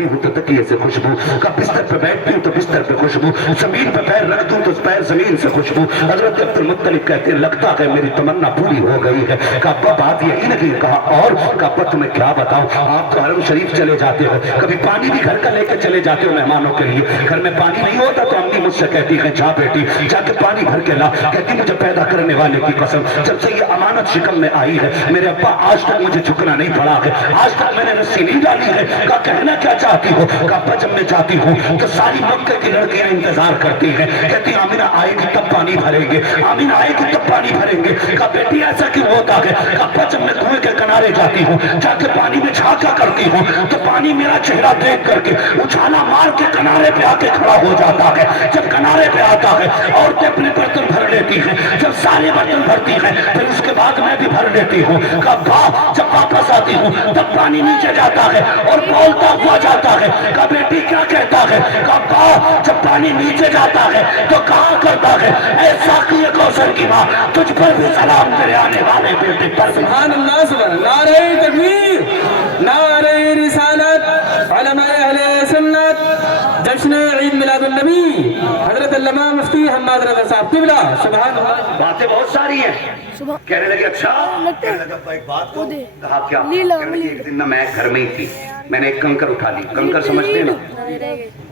ہوں تو تکیے سے خوشبو کا بستر پہ بیٹھتی ہوں تو بستر پہ خوشبو زمین پہ پیر رکھتی ہوں تو پیر زمین سے خوشبو حضرت عبد المطلب کہتے ہیں لگتا ہے میری تمنا پوری ہو گئی ہے کعبہ بات یہی نہیں کہا اور کعبہ تمہیں کیا بتاؤں آپ تو حرم شریف چلے جاتے ہو کبھی پانی بھی گھر کا لے کے چلے جاتے ہو مہمانوں کے لیے گھر میں پانی نہیں ہوتا تو امی مجھ سے کہتی ہے جا بیٹی جا کے پانی بھر کے لا کہتی مجھے پیدا کرنے والے کی قسم جب سے یہ امانت شکم میں آئی ہے میرے ابا آج تک مجھے جھکنا نہیں پڑا ہے آج تک میں نے رسی نہیں ڈالی ہے کا کہنا کیا چاہتی ہو کعبہ جب میں جاتی ہوں تو ساری مکہ کی لڑکیاں انتظار کرتی ہیں کہتی آمینہ آئے گی تب پانی بھریں گے آمینہ آئے گی تب پانی بھریں گے کہا بیٹی ایسا کیوں ہوتا ہے کعبہ جب میں کنویں کے کنارے جاتی ہوں جا کے پانی میں جھانکا کرتی ہوں تو پانی میرا چہرہ دیکھ کر کے اچھالا مار کے کنارے پہ آ کے کھڑا ہو جاتا ہے جب کنارے پہ آتا ہے عورتیں اپنے برتن بھر لیتی ہیں جب سارے برتن بھرتی ہیں پھر اس کے بعد میں بھی بھر لیتی ہوں کہا جب واپس آتی ہوں تب پانی نیچے جاتا ہے اور بولتا ہوا جاتا ہے کہا بیٹی کیا کہتا ہے کہا جب پانی نیچے جاتا ہے تو کہا کرتا ہے اے ساقی کوثر کی ماں تجھ پر بھی سلام تیرے آنے والے بیٹے پر بھی سبحان اللہ سبحان اللہ نعرہ تکبیر نعرہ رسالت علماء اہل سنت جشن عید میلاد النبی حضرت علامہ مفتی حماد رضا صاحب قبلہ سبحان اللہ باتیں بہت ساری ہیں کہنے لگے اچھا کہنے لگا ایک بات کو کہا کیا کہنے لگے ایک دن نہ میں گھر میں ہی تھی میں نے ایک کنکر اٹھا لی کنکر سمجھتے نا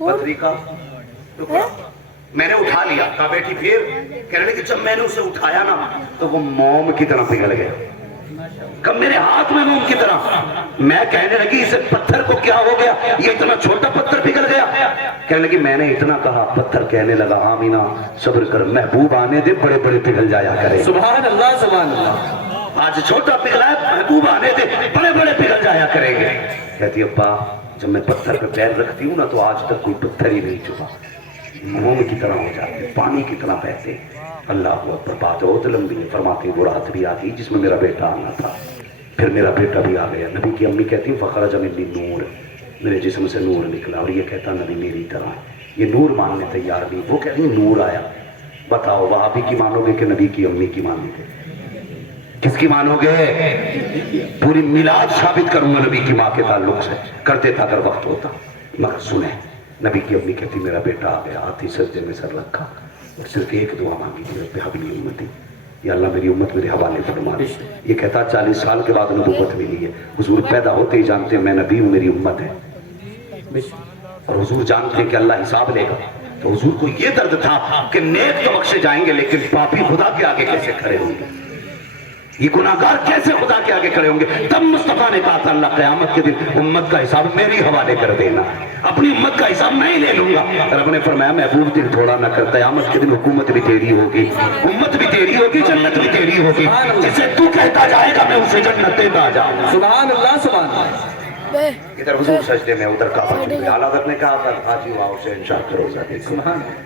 پتھری کا ٹکڑا میں نے اٹھا لیا کہا بیٹی پھر کہنے لگے جب میں نے اسے اٹھایا نا تو وہ موم کی طرح پگھل گیا کب میرے ہاتھ میں موم کی طرح میں کہنے لگی اسے پتھر کو کیا ہو گیا یہ اتنا چھوٹا پتھر پگھل گیا کہنے لگی میں نے اتنا کہا پتھر کہنے لگا آمینہ صبر کر محبوب آنے دے بڑے بڑے پگھل جایا کرے سبحان اللہ آج چھوٹا پگھلا ہے محبوب آنے دے بڑے بڑے پگھل جایا کریں گے کہتی ابا جب میں پتھر پہ پیر رکھتی ہوں نا تو آج تک کوئی پتھر ہی نہیں چھپا موم کی طرح ہو جاتے پانی کی طرح بہتے اللہ اکبر بات بہت لمبی ہے فرماتی وہ رات بھی آتی جس میں میرا بیٹا آنا تھا پھر میرا بیٹا بھی آ گیا نبی کی امی کہتی فخرج منی نور میرے جسم سے نور نکلا اور یہ کہتا نبی میری طرح یہ نور ماننے تیار نہیں وہ کہتی نور آیا بتاؤ وہابی کی مانو گے کہ نبی کی امی کی مانو گے کس کی مانو گے پوری میلاد ثابت کروں گا نبی کی ماں کے تعلق سے کرتے تھا اگر وقت ہوتا مگر سنیں نبی کی امی کہتی میرا بیٹا آ گیا ہاتھی سجدے میں سر رکھا اور صرف ایک دعا مانگی تھی رب حبلی امتی یا اللہ میری امت میرے حوالے فرما دے یہ کہتا 40 سال کے بعد نبوت ملی ہے حضور پیدا ہوتے ہی جانتے ہیں میں نبی ہوں میری امت ہے اور حضور جانتے ہیں کہ اللہ حساب لے گا تو حضور کو یہ درد تھا کہ نیک تو بخشے جائیں گے لیکن پاپی خدا کے آگے کیسے کھڑے ہوں گے یہ گناہگار کیسے خدا کے آگے کھڑے ہوں گے تب مصطفیٰ نے کہا تھا اللہ قیامت کے دن امت کا حساب میری حوالے کر دینا اپنی امت کا حساب میں ہی لے لوں گا رب نے فرمایا محبوب دل تھوڑا نہ کر قیامت کے دن حکومت بھی تیری ہوگی امت بھی تیری ہوگی جنت بھی تیری ہوگی جسے تو کہتا جائے گا میں اسے جنت دیتا جاؤں گا سبحان اللہ ادھر حضور سجدے میں ادھر کعبہ چکے اعلیٰ حضرت نے کہا تھا حاجی واؤ سے انشاء کرو روزہ دیکھو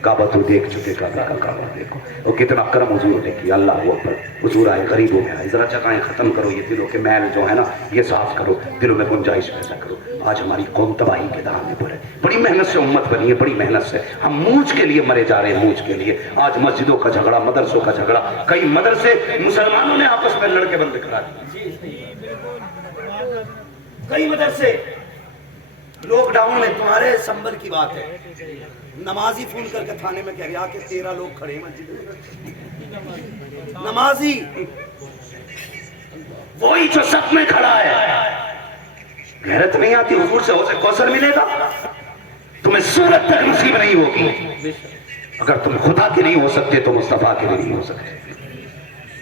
کعبہ تو دیکھ چکے کعبہ کا کعبہ دیکھو اور کتنا کرم حضور نے کیا اللہ اکبر حضور آئے غریبوں میں آئے ذرا جگہیں ختم کرو یہ دلوں کے میل جو ہے نا یہ صاف کرو دلوں میں گنجائش پیدا کرو آج ہماری قوم تباہی کے دہانے پر ہے بڑی محنت سے امت بنی ہے بڑی محنت سے ہم موج کے لیے مرے جا رہے ہیں موج کے لیے آج مسجدوں کا جھگڑا مدرسوں کا جھگڑا کئی مدرسے مسلمانوں نے آپس میں لڑ کے بند کرا دیے کئی مدرسے لوک ڈاؤن میں تمہارے سنبل کی بات ہے نمازی فون کر کے تھانے میں کہہ گیا کہ 13 لوگ کھڑے مسجد میں نمازی وہی جو سب میں کھڑا ہے غیرت نہیں آتی حضور سے حوض کوثر ملے گا تمہیں صورت تک نصیب نہیں ہوگی اگر تم خدا کے نہیں ہو سکتے تو مصطفیٰ کے نہیں ہو سکتے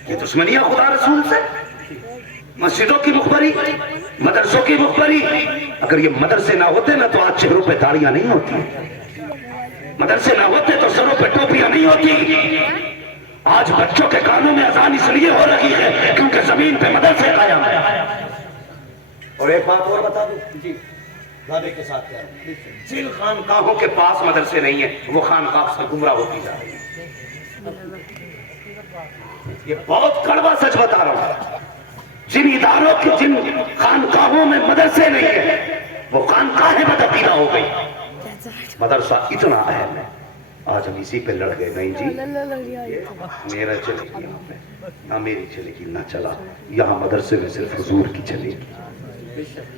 یہ دشمنی ہے خدا رسول سے مسجدوں کی مخبری مدرسوں کی مخبری اگر یہ مدرسے نہ ہوتے نا تو آج چہروں پہ داڑیاں نہیں ہوتی مدرسے نہ ہوتے تو سروں پہ ٹوپیاں نہیں ہوتی آج بچوں کے کانوں میں اذان اس لیے ہو رہی ہے کیونکہ زمین پہ مدرسے قائم ہے اور ایک بات اور بتا دوں جی دعوے کے ساتھ کہہ رہا ہوں جن خانقاہوں کے پاس مدرسے نہیں ہیں وہ خانقاہ سے گمراہ ہوتی جا رہی ہے یہ بہت کڑوا سچ بتا رہا ہوں جن اداروں کی جن خانقاہوں میں مدرسے نہیں ہیں وہ خانقاہیں بدعقیدہ ہو گئی مدرسہ اتنا اہم ہے آج ہم اسی پہ لڑ گئے نہیں جی میرا چلے گی یہاں پہ نہ میری چلے گی نہ چلا یہاں مدرسے میں صرف حضور کی چلے گی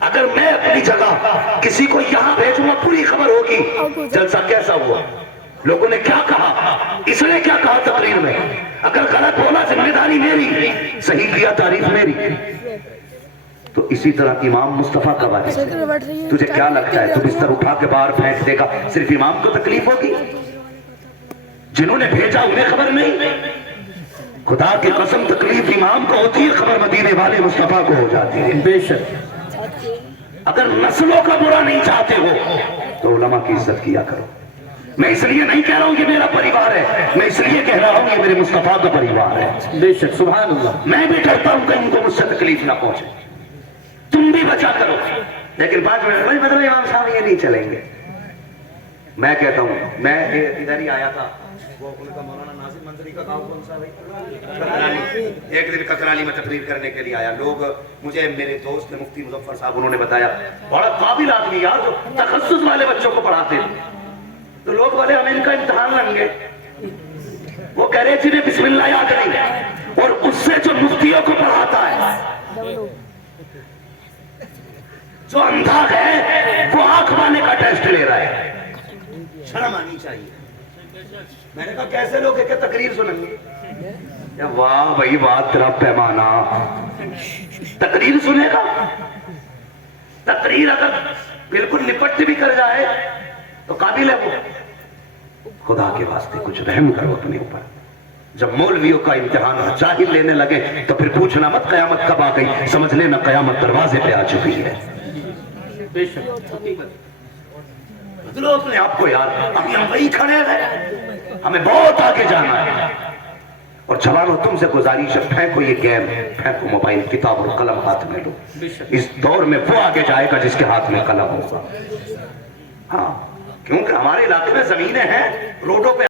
اگر میں اپنی جگہ کسی کو یہاں بھیجوں پوری خبر ہوگی جلسہ کیسا ہوا، لوگوں نے کیا کہا، اس نے کیا کہا تقریر میں، اگر غلط بولا ذمہ داری میری، صحیح کیا تعریف میری۔ تو اسی طرح امام مصطفیٰ کا وارث ہے۔ تجھے کیا لگتا ہے تو بستر اٹھا کے باہر پھینک دے گا، صرف امام کو تکلیف ہوگی؟ جنہوں نے بھیجا انہیں خبر نہیں؟ خدا کی قسم تکلیف امام کو ہوتی ہے، خبر مدینے والے مصطفیٰ کو ہو جاتی ہے۔ بے شک۔ اگر نسلوں کا برا نہیں چاہتے ہو تو علماء کی عزت کیا کرو۔ میں اس لیے نہیں کہہ رہا ہوں یہ میرا پریوار ہے، میں اس لیے کہہ رہا ہوں یہ میرے مصطفیٰ کا پریوار ہے۔ بے شک، سبحان اللہ۔ میں بھی ڈرتا ہوں کہ ان کو مجھ سے تکلیف نہ پہنچے، تم بھی بچا کرو۔ لیکن 5 منٹ بھائی مطلب امام صاحب یہ نہیں چلیں گے۔ میں کہتا ہوں، میں ادھر ہی آیا تھا، وہ ان کا مولانا ناظم منظری کا گاؤں کون سا بھائی؟ ایک دن ککرالی میں تقریر کرنے کے لیے آیا، لوگ مجھے میرے دوست مفتی مظفر صاحب انہوں نے بتایا بڑا قابل آدمی یار جو تخصص والے بچوں کو پڑھاتے تھے، تو لوگ بولے ہم ان کا امتحان لیں گے۔ وہ کہہ رہے جنہیں بسم اللہ یاد نہیں اور اس سے جو مفتیوں کو پڑھاتا ہے، جو اندھا ہے وہ آنکھ مانے کا ٹیسٹ لے رہا ہے، شرم آنی چاہیے۔ میں نے کہا کیسے لوگ کہ تقریر سنیں گے؟ یا واہ بھائی بات تیرا پیمانہ، تقریر سنے گا؟ تقریر اگر بالکل لپٹ بھی کر جائے تو قابل ہے وہ؟ خدا کے واسطے کچھ رحم کرو اپنے اوپر۔ جب مولویوں کا امتحان جاہل لینے لگے تو پھر پوچھنا مت قیامت کب آ گئی، سمجھ لینا قیامت دروازے پہ آ چکی ہے۔ بے شک۔ بدلو اپنے آپ کو یار، ابھی ہم وہی کھڑے ہیں، ہمیں بہت آگے جانا ہے۔ اور جوانوں تم سے گزارش ہے، پھینکو یہ گیم، پھینکو موبائل، کتاب اور قلم ہاتھ میں لو۔ اس دور میں وہ آگے جائے گا جس کے ہاتھ میں قلم ہوگا۔ ہاں، کیونکہ ہمارے علاقے میں زمینیں ہیں، روڈوں پہ